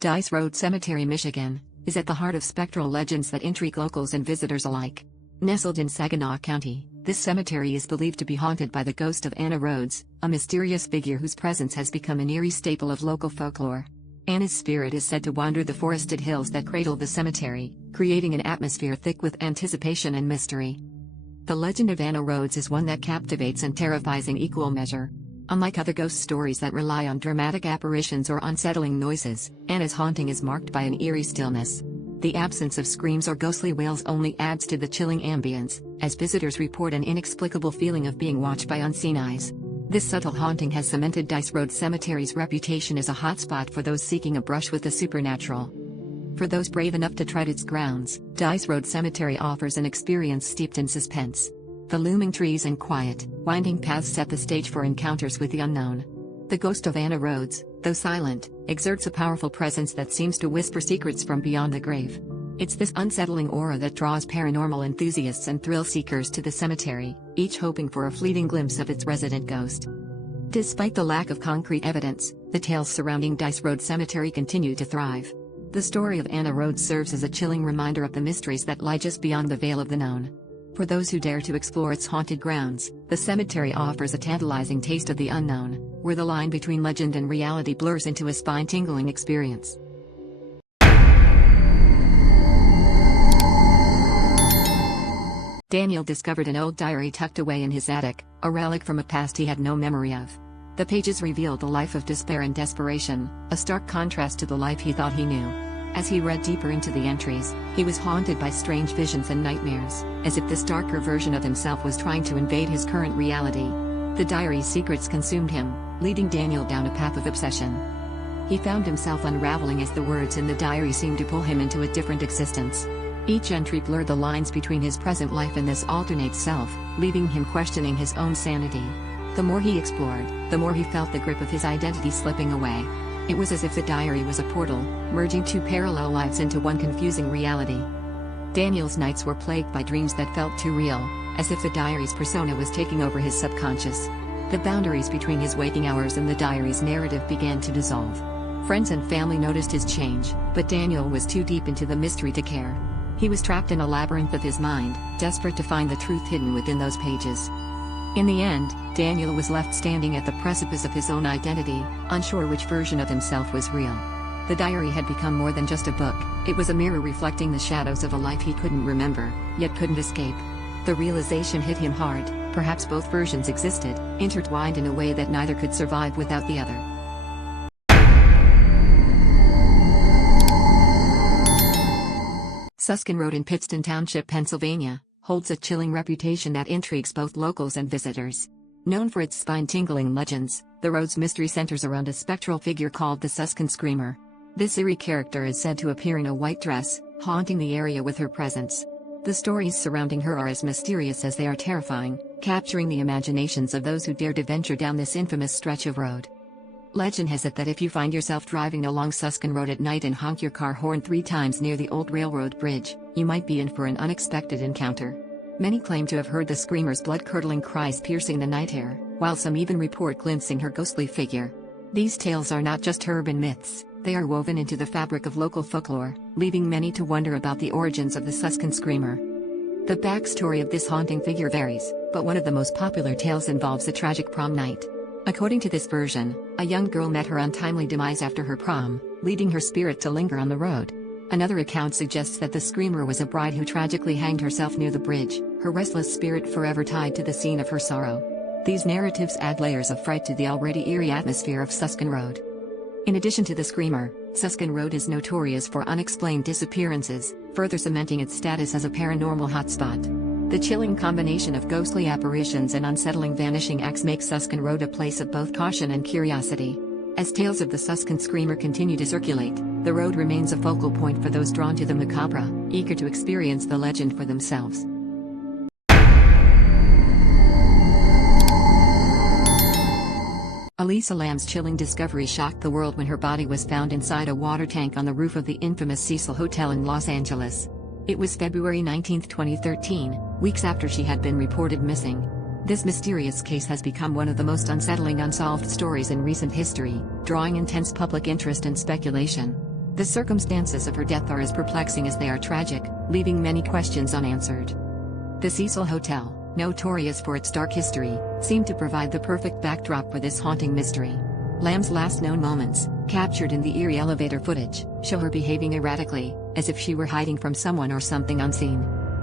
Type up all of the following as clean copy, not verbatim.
Dice Road Cemetery, Michigan, is at the heart of spectral legends that intrigue locals and visitors alike. Nestled in Saginaw County, this cemetery is believed to be haunted by the ghost of Anna Rhodes, a mysterious figure whose presence has become an eerie staple of local folklore. Anna's spirit is said to wander the forested hills that cradle the cemetery, creating an atmosphere thick with anticipation and mystery. The legend of Anna Rhodes is one that captivates and terrifies in equal measure. Unlike other ghost stories that rely on dramatic apparitions or unsettling noises, Anna's haunting is marked by an eerie stillness. The absence of screams or ghostly wails only adds to the chilling ambience, as visitors report an inexplicable feeling of being watched by unseen eyes. This subtle haunting has cemented Dice Road Cemetery's reputation as a hotspot for those seeking a brush with the supernatural. For those brave enough to tread its grounds, Dice Road Cemetery offers an experience steeped in suspense. The looming trees and quiet, winding paths set the stage for encounters with the unknown. The ghost of Anna Rhodes, though silent, exerts a powerful presence that seems to whisper secrets from beyond the grave. It's this unsettling aura that draws paranormal enthusiasts and thrill seekers to the cemetery, each hoping for a fleeting glimpse of its resident ghost. Despite the lack of concrete evidence, the tales surrounding Dice Road Cemetery continue to thrive. The story of Anna Rhodes serves as a chilling reminder of the mysteries that lie just beyond the veil of the known. For those who dare to explore its haunted grounds, the cemetery offers a tantalizing taste of the unknown, where the line between legend and reality blurs into a spine-tingling experience. Daniel discovered an old diary tucked away in his attic, a relic from a past he had no memory of. The pages revealed a life of despair and desperation, a stark contrast to the life he thought he knew. As he read deeper into the entries, he was haunted by strange visions and nightmares, as if this darker version of himself was trying to invade his current reality. The diary's secrets consumed him, leading Daniel down a path of obsession. He found himself unraveling as the words in the diary seemed to pull him into a different existence. Each entry blurred the lines between his present life and this alternate self, leaving him questioning his own sanity. The more he explored, the more he felt the grip of his identity slipping away. It was as if the diary was a portal, merging two parallel lives into one confusing reality. Daniel's nights were plagued by dreams that felt too real, as if the diary's persona was taking over his subconscious. The boundaries between his waking hours and the diary's narrative began to dissolve. Friends and family noticed his change, but Daniel was too deep into the mystery to care. He was trapped in a labyrinth of his mind, desperate to find the truth hidden within those pages. In the end, Daniel was left standing at the precipice of his own identity, unsure which version of himself was real. The diary had become more than just a book, it was a mirror reflecting the shadows of a life he couldn't remember, yet couldn't escape. The realization hit him hard, perhaps both versions existed, intertwined in a way that neither could survive without the other. Suskin Road in Pittston Township, Pennsylvania, holds a chilling reputation that intrigues both locals and visitors. Known for its spine-tingling legends, the road's mystery centers around a spectral figure called the Suskin Screamer. This eerie character is said to appear in a white dress, haunting the area with her presence. The stories surrounding her are as mysterious as they are terrifying, capturing the imaginations of those who dare to venture down this infamous stretch of road. Legend has it that if you find yourself driving along Suskin Road at night and honk your car horn 3 times near the old railroad bridge, you might be in for an unexpected encounter. Many claim to have heard the screamer's blood-curdling cries piercing the night air, while some even report glimpsing her ghostly figure. These tales are not just urban myths, they are woven into the fabric of local folklore, leaving many to wonder about the origins of the Suskin Screamer. The backstory of this haunting figure varies, but one of the most popular tales involves a tragic prom night. According to this version, a young girl met her untimely demise after her prom, leading her spirit to linger on the road. Another account suggests that the screamer was a bride who tragically hanged herself near the bridge, her restless spirit forever tied to the scene of her sorrow. These narratives add layers of fright to the already eerie atmosphere of Suskin Road. In addition to the screamer, Suskin Road is notorious for unexplained disappearances, further cementing its status as a paranormal hotspot. The chilling combination of ghostly apparitions and unsettling vanishing acts makes Suskin Road a place of both caution and curiosity. As tales of the Suskin Screamer continue to circulate, the road remains a focal point for those drawn to the macabre, eager to experience the legend for themselves. Elisa Lam's chilling discovery shocked the world when her body was found inside a water tank on the roof of the infamous Cecil Hotel in Los Angeles. It was February 19, 2013, weeks after she had been reported missing. This mysterious case has become one of the most unsettling unsolved stories in recent history, drawing intense public interest and speculation. The circumstances of her death are as perplexing as they are tragic, leaving many questions unanswered. The Cecil Hotel, notorious for its dark history, seemed to provide the perfect backdrop for this haunting mystery. Lam's last known moments, captured in the eerie elevator footage, show her behaving erratically, as if she were hiding from someone or something unseen.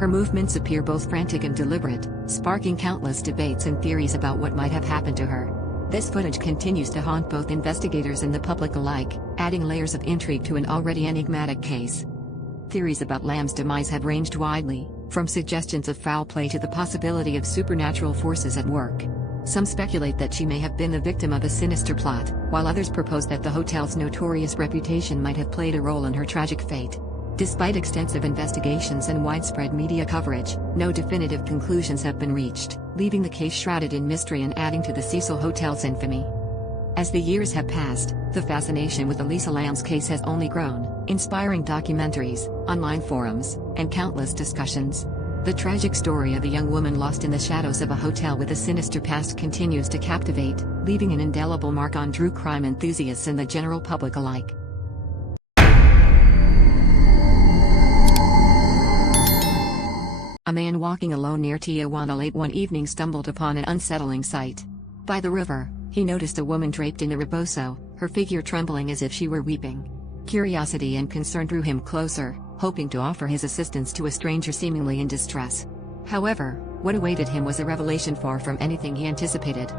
Her movements appear both frantic and deliberate, sparking countless debates and theories about what might have happened to her. This footage continues to haunt both investigators and the public alike, adding layers of intrigue to an already enigmatic case. Theories about Lam's demise have ranged widely, from suggestions of foul play to the possibility of supernatural forces at work. Some speculate that she may have been the victim of a sinister plot, while others propose that the hotel's notorious reputation might have played a role in her tragic fate. Despite extensive investigations and widespread media coverage, no definitive conclusions have been reached, leaving the case shrouded in mystery and adding to the Cecil Hotel's infamy. As the years have passed, the fascination with Elisa Lam's case has only grown, inspiring documentaries, online forums, and countless discussions. The tragic story of a young woman lost in the shadows of a hotel with a sinister past continues to captivate, leaving an indelible mark on true crime enthusiasts and the general public alike. A man walking alone near Tijuana late one evening stumbled upon an unsettling sight. By the river, he noticed a woman draped in a rebozo, her figure trembling as if she were weeping. Curiosity and concern drew him closer, hoping to offer his assistance to a stranger seemingly in distress. However, what awaited him was a revelation far from anything he anticipated.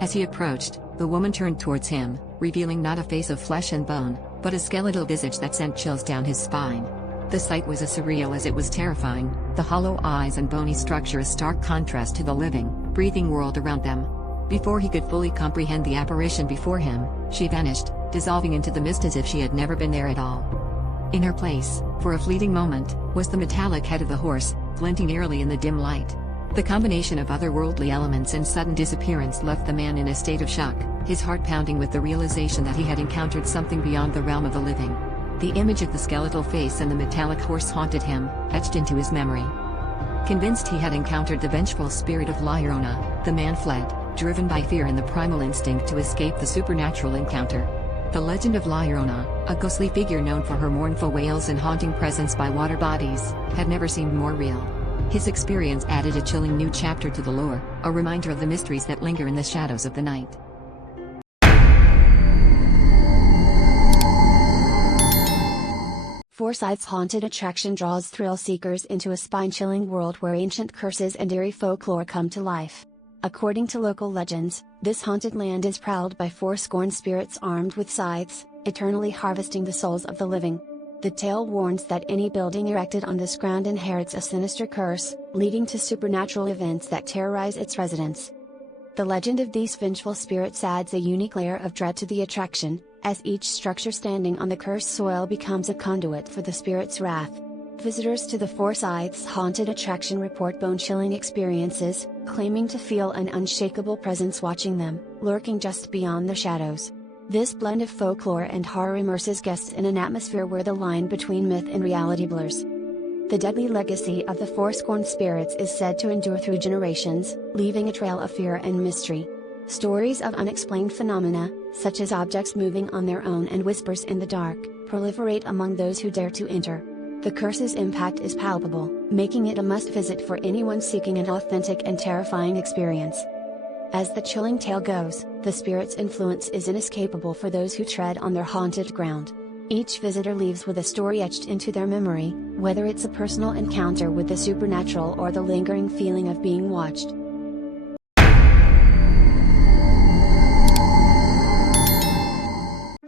As he approached, the woman turned towards him, revealing not a face of flesh and bone, but a skeletal visage that sent chills down his spine. The sight was as surreal as it was terrifying, the hollow eyes and bony structure a stark contrast to the living, breathing world around them. Before he could fully comprehend the apparition before him, she vanished, dissolving into the mist as if she had never been there at all. In her place, for a fleeting moment, was the metallic head of the horse, glinting eerily in the dim light. The combination of otherworldly elements and sudden disappearance left the man in a state of shock, his heart pounding with the realization that he had encountered something beyond the realm of the living. The image of the skeletal face and the metallic horse haunted him, etched into his memory. Convinced he had encountered the vengeful spirit of La Llorona, the man fled, driven by fear and the primal instinct to escape the supernatural encounter. The legend of La Llorona, a ghostly figure known for her mournful wails and haunting presence by water bodies, had never seemed more real. His experience added a chilling new chapter to the lore, a reminder of the mysteries that linger in the shadows of the night. Forsyth's haunted attraction draws thrill seekers into a spine-chilling world where ancient curses and eerie folklore come to life. According to local legends, this haunted land is prowled by four-scorn spirits armed with scythes, eternally harvesting the souls of the living. The tale warns that any building erected on this ground inherits a sinister curse, leading to supernatural events that terrorize its residents. The legend of these vengeful spirits adds a unique layer of dread to the attraction, as each structure standing on the cursed soil becomes a conduit for the spirit's wrath. Visitors to the Forsyth's haunted attraction report bone-chilling experiences, claiming to feel an unshakable presence watching them, lurking just beyond the shadows. This blend of folklore and horror immerses guests in an atmosphere where the line between myth and reality blurs. The deadly legacy of the four-scorn spirits is said to endure through generations, leaving a trail of fear and mystery. Stories of unexplained phenomena, such as objects moving on their own and whispers in the dark, proliferate among those who dare to enter. The curse's impact is palpable, making it a must-visit for anyone seeking an authentic and terrifying experience. As the chilling tale goes, the spirit's influence is inescapable for those who tread on their haunted ground. Each visitor leaves with a story etched into their memory, whether it's a personal encounter with the supernatural or the lingering feeling of being watched.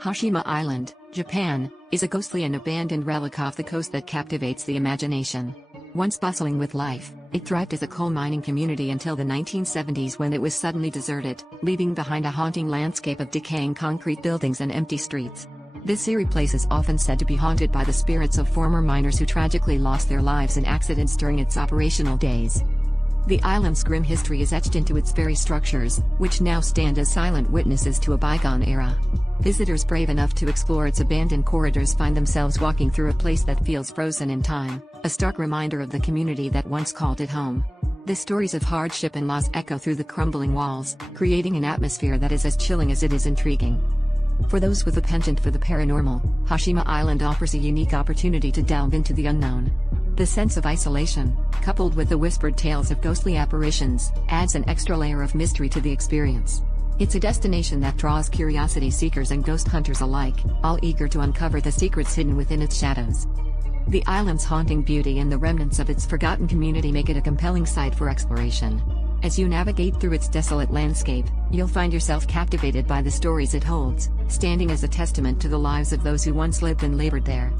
Hashima Island, Japan, is a ghostly and abandoned relic off the coast that captivates the imagination. Once bustling with life, it thrived as a coal mining community until the 1970s when it was suddenly deserted, leaving behind a haunting landscape of decaying concrete buildings and empty streets. This eerie place is often said to be haunted by the spirits of former miners who tragically lost their lives in accidents during its operational days. The island's grim history is etched into its very structures, which now stand as silent witnesses to a bygone era. Visitors brave enough to explore its abandoned corridors find themselves walking through a place that feels frozen in time, a stark reminder of the community that once called it home. The stories of hardship and loss echo through the crumbling walls, creating an atmosphere that is as chilling as it is intriguing. For those with a penchant for the paranormal, Hashima Island offers a unique opportunity to delve into the unknown. The sense of isolation, coupled with the whispered tales of ghostly apparitions, adds an extra layer of mystery to the experience. It's a destination that draws curiosity seekers and ghost hunters alike, all eager to uncover the secrets hidden within its shadows. The island's haunting beauty and the remnants of its forgotten community make it a compelling site for exploration. As you navigate through its desolate landscape, you'll find yourself captivated by the stories it holds, standing as a testament to the lives of those who once lived and labored there.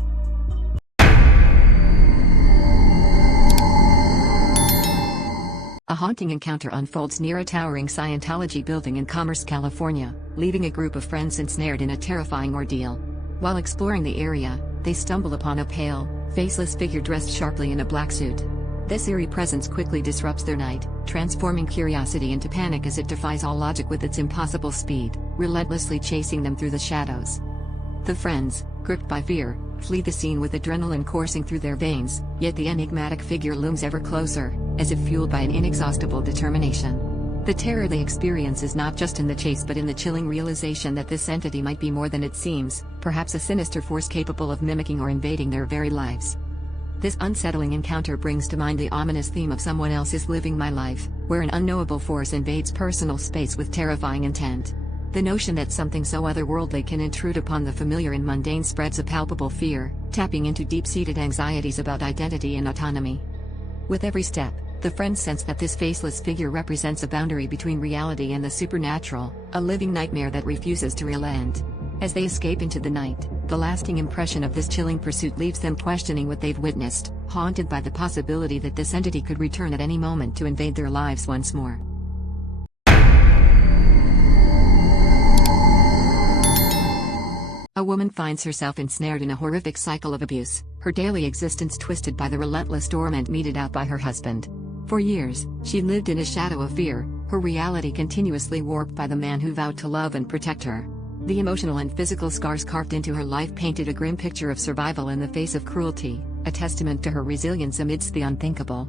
A haunting encounter unfolds near a towering Scientology building in Commerce, California, leaving a group of friends ensnared in a terrifying ordeal. While exploring the area, they stumble upon a pale, faceless figure dressed sharply in a black suit. This eerie presence quickly disrupts their night, transforming curiosity into panic as it defies all logic with its impossible speed, relentlessly chasing them through the shadows. The friends, gripped by fear, flee the scene with adrenaline coursing through their veins, yet the enigmatic figure looms ever closer, as if fueled by an inexhaustible determination. The terror they experience is not just in the chase but in the chilling realization that this entity might be more than it seems, perhaps a sinister force capable of mimicking or invading their very lives. This unsettling encounter brings to mind the ominous theme of "someone else is living my life," where an unknowable force invades personal space with terrifying intent. The notion that something so otherworldly can intrude upon the familiar and mundane spreads a palpable fear, tapping into deep-seated anxieties about identity and autonomy. With every step, the friends sense that this faceless figure represents a boundary between reality and the supernatural, a living nightmare that refuses to relent. As they escape into the night, the lasting impression of this chilling pursuit leaves them questioning what they've witnessed, haunted by the possibility that this entity could return at any moment to invade their lives once more. A woman finds herself ensnared in a horrific cycle of abuse, her daily existence twisted by the relentless torment meted out by her husband. For years, she lived in a shadow of fear, her reality continuously warped by the man who vowed to love and protect her. The emotional and physical scars carved into her life painted a grim picture of survival in the face of cruelty, a testament to her resilience amidst the unthinkable.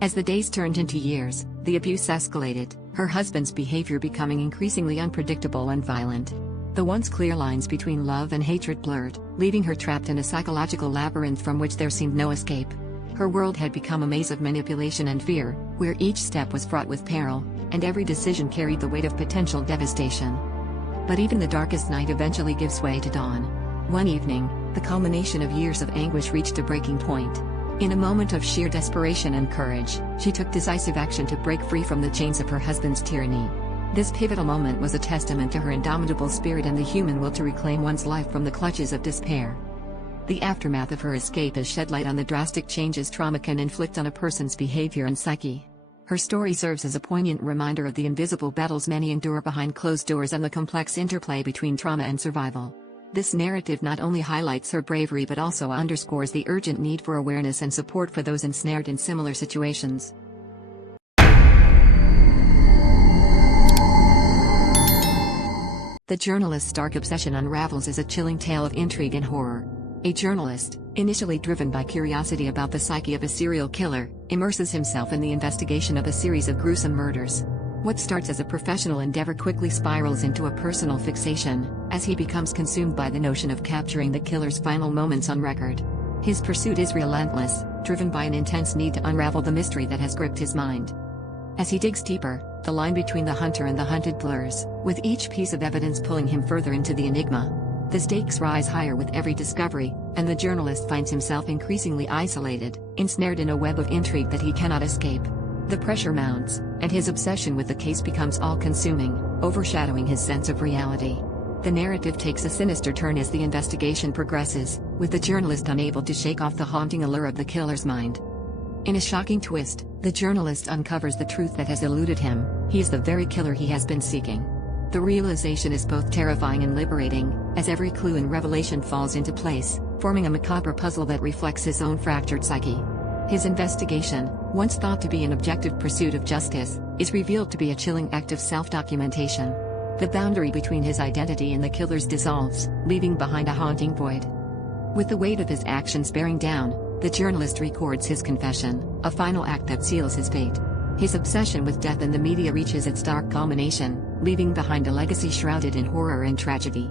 As the days turned into years, the abuse escalated, her husband's behavior becoming increasingly unpredictable and violent. The once clear lines between love and hatred blurred, leaving her trapped in a psychological labyrinth from which there seemed no escape. Her world had become a maze of manipulation and fear, where each step was fraught with peril, and every decision carried the weight of potential devastation. But even the darkest night eventually gives way to dawn. One evening, the culmination of years of anguish reached a breaking point. In a moment of sheer desperation and courage, she took decisive action to break free from the chains of her husband's tyranny. This pivotal moment was a testament to her indomitable spirit and the human will to reclaim one's life from the clutches of despair. The aftermath of her escape has shed light on the drastic changes trauma can inflict on a person's behavior and psyche. Her story serves as a poignant reminder of the invisible battles many endure behind closed doors and the complex interplay between trauma and survival. This narrative not only highlights her bravery but also underscores the urgent need for awareness and support for those ensnared in similar situations. The journalist's dark obsession unravels as a chilling tale of intrigue and horror. A journalist, initially driven by curiosity about the psyche of a serial killer, immerses himself in the investigation of a series of gruesome murders. What starts as a professional endeavor quickly spirals into a personal fixation, as he becomes consumed by the notion of capturing the killer's final moments on record. His pursuit is relentless, driven by an intense need to unravel the mystery that has gripped his mind. As he digs deeper, the line between the hunter and the hunted blurs, with each piece of evidence pulling him further into the enigma. The stakes rise higher with every discovery, and the journalist finds himself increasingly isolated, ensnared in a web of intrigue that he cannot escape. The pressure mounts, and his obsession with the case becomes all-consuming, overshadowing his sense of reality. The narrative takes a sinister turn as the investigation progresses, with the journalist unable to shake off the haunting allure of the killer's mind. In a shocking twist, the journalist uncovers the truth that has eluded him: he is the very killer he has been seeking. The realization is both terrifying and liberating, as every clue and revelation falls into place, forming a macabre puzzle that reflects his own fractured psyche. His investigation, once thought to be an objective pursuit of justice, is revealed to be a chilling act of self-documentation. The boundary between his identity and the killer's dissolves, leaving behind a haunting void. With the weight of his actions bearing down, the journalist records his confession, a final act that seals his fate. His obsession with death and the media reaches its dark culmination, leaving behind a legacy shrouded in horror and tragedy.